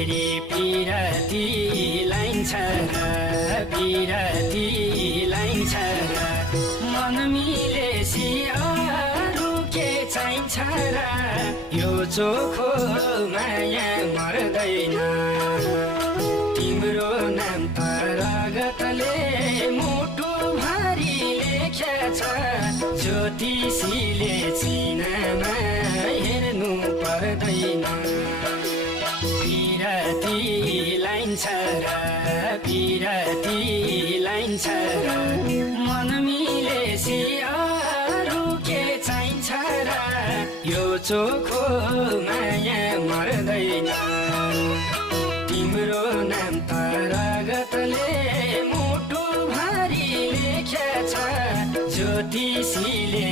फेरि पिरती लाइन्छ र पिरती लाइन्छ र मन मिलेसी अरू के चाहिन्छ र यो चोखो माया मर्दैन तिम्रो नाम त रगतले मुटु भारी लेख्याछ ज्योतिषीले चिनामा हेर्नु पर्दैन पिरती लाइन्छ र पिरती लाइन्छ र मन मिलेसी अरू के चाहिन्छ र यो चोखो माया मर्दैन तिम्रो नाम त रगतले मुटु भारी लेख्याछ ज्योतिषीले